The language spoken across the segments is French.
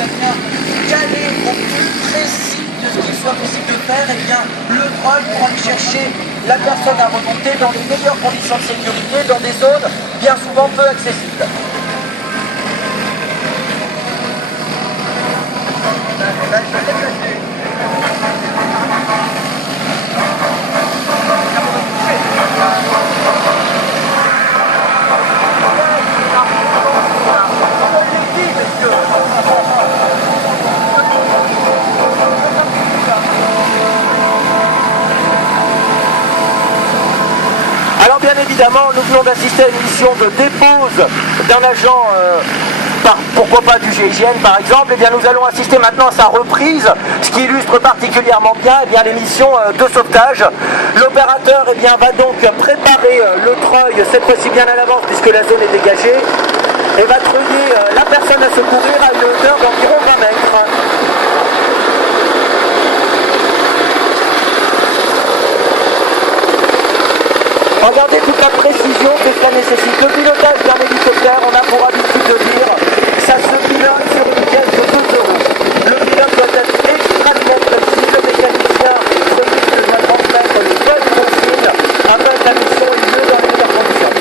à bien caler au plus précis de ce qu'il soit possible de faire, et bien le drone pour aller chercher la personne à remonter dans les meilleures conditions de sécurité, dans des zones bien souvent peu accessibles. Alors bien évidemment, nous venons d'assister à une mission de dépose d'un agent, pourquoi pas du GIGN par exemple. Et bien nous allons assister maintenant à sa reprise, ce qui illustre particulièrement bien, les missions de sauvetage. L'opérateur va donc préparer le treuil, cette fois-ci bien à l'avance puisque la zone est dégagée, et va treuiller la personne à secourir à une hauteur d'environ 20 mètres. Regardez toute la précision que cela nécessite. Le pilotage d'un hélicoptère, on a pour habitude de dire, ça se pilote sur une pièce de 2 euros. Le pilote doit être extrêmement précis, le mécanicien doit transmettre les bonnes consignes afin que la mission ait lieu dans les meilleures conditions.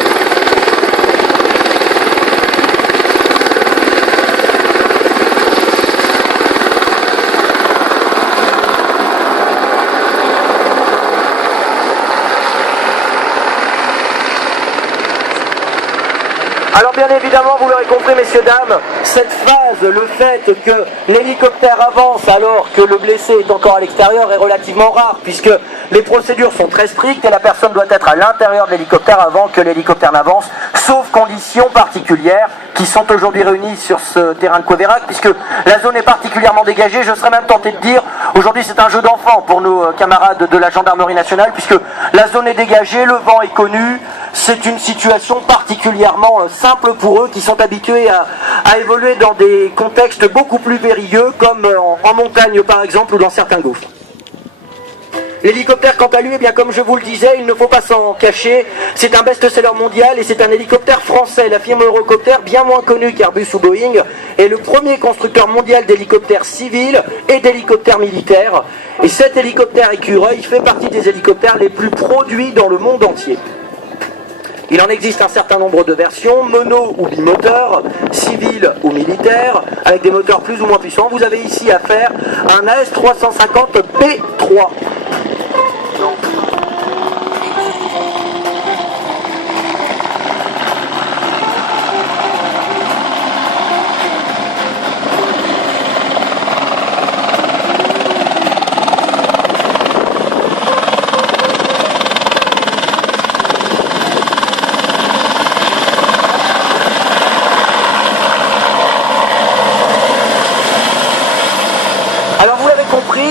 Alors bien évidemment, vous l'aurez compris messieurs, dames, cette phase, le fait que l'hélicoptère avance alors que le blessé est encore à l'extérieur est relativement rare, puisque les procédures sont très strictes et la personne doit être à l'intérieur de l'hélicoptère avant que l'hélicoptère n'avance, sauf conditions particulières qui sont aujourd'hui réunies sur ce terrain de Coverac, puisque la zone est particulièrement dégagée. Je serais même tenté de dire, aujourd'hui c'est un jeu d'enfant pour nos camarades de la gendarmerie nationale, puisque la zone est dégagée, le vent est connu, c'est une situation particulièrement simple pour eux qui sont habitués à évoluer dans des contextes beaucoup plus périlleux, comme en montagne par exemple ou dans certains gouffres. L'hélicoptère quant à lui, comme je vous le disais, il ne faut pas s'en cacher, c'est un best-seller mondial et c'est un hélicoptère français. La firme Eurocopter, bien moins connue qu'Airbus ou Boeing, est le premier constructeur mondial d'hélicoptères civils et d'hélicoptères militaires. Et cet hélicoptère Écureuil fait partie des hélicoptères les plus produits dans le monde entier. Il en existe un certain nombre de versions, mono ou bimoteur, civil ou militaire, avec des moteurs plus ou moins puissants. Vous avez ici affaire à un AS350 B3.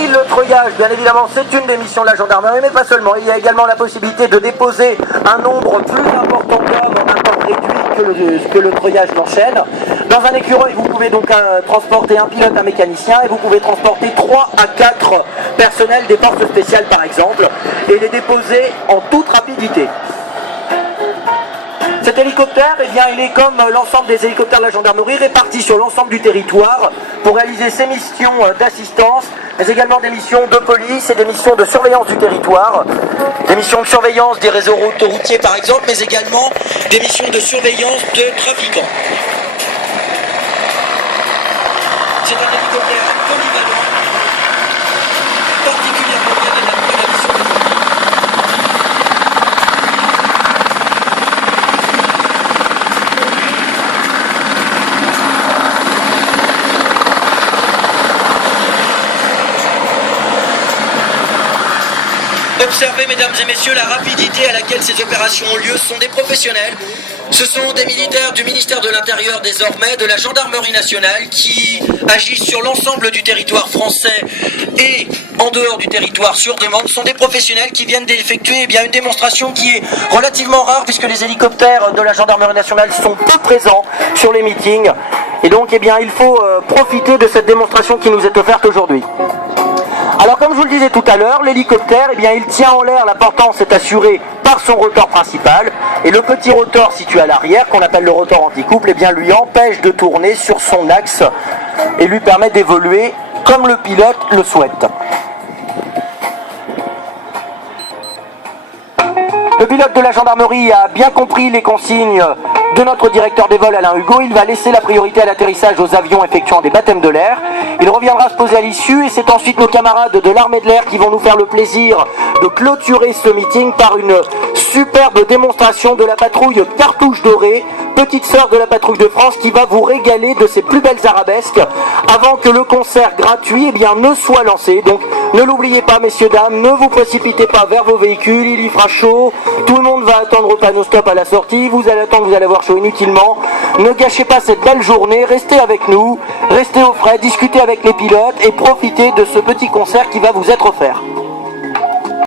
Le treuillage, bien évidemment, c'est une des missions de la gendarmerie, mais pas seulement. Il y a également la possibilité de déposer un nombre plus important d'hommes en un temps réduit que le treuillage l'enchaîne. Dans un écureuil, vous pouvez donc transporter un pilote, un mécanicien, et vous pouvez transporter 3 à 4 personnels des forces spéciales, par exemple, et les déposer en toute rapidité. Cet hélicoptère, il est comme l'ensemble des hélicoptères de la gendarmerie, répartis sur l'ensemble du territoire pour réaliser ses missions d'assistance, mais également des missions de police et des missions de surveillance du territoire, des missions de surveillance des réseaux autoroutiers par exemple, mais également des missions de surveillance de trafiquants. C'est un hélicoptère polyvalent, particulièrement bien adapté à la mission de l'eau. Observez, mesdames et messieurs, la rapidité à laquelle ces opérations ont lieu. Ce sont des professionnels. Ce sont des militaires du ministère de l'Intérieur désormais, de la gendarmerie nationale, qui agissent sur l'ensemble du territoire français et en dehors du territoire sur demande. Ce sont des professionnels qui viennent d'effectuer une démonstration qui est relativement rare, puisque les hélicoptères de la gendarmerie nationale sont peu présents sur les meetings. Et donc, il faut profiter de cette démonstration qui nous est offerte aujourd'hui. Alors comme je vous le disais tout à l'heure, l'hélicoptère, il tient en l'air, la portance est assurée par son rotor principal, et le petit rotor situé à l'arrière, qu'on appelle le rotor anti-couple, lui empêche de tourner sur son axe et lui permet d'évoluer comme le pilote le souhaite. Le pilote de la gendarmerie a bien compris les consignes de notre directeur des vols Alain Hugo. Il va laisser la priorité à l'atterrissage aux avions effectuant des baptêmes de l'air. Il reviendra se poser à l'issue et c'est ensuite nos camarades de l'armée de l'air qui vont nous faire le plaisir de clôturer ce meeting par une superbe démonstration de la patrouille Cartouche Dorée, petite sœur de la patrouille de France, qui va vous régaler de ses plus belles arabesques avant que le concert gratuit ne soit lancé. Donc ne l'oubliez pas, messieurs, dames, ne vous précipitez pas vers vos véhicules, il y fera chaud, tout le monde va attendre au panneau stop à la sortie, vous allez attendre, vous allez avoir chaud inutilement. Ne gâchez pas cette belle journée, restez avec nous, restez au frais, discutez avec les pilotes et profitez de ce petit concert qui va vous être offert.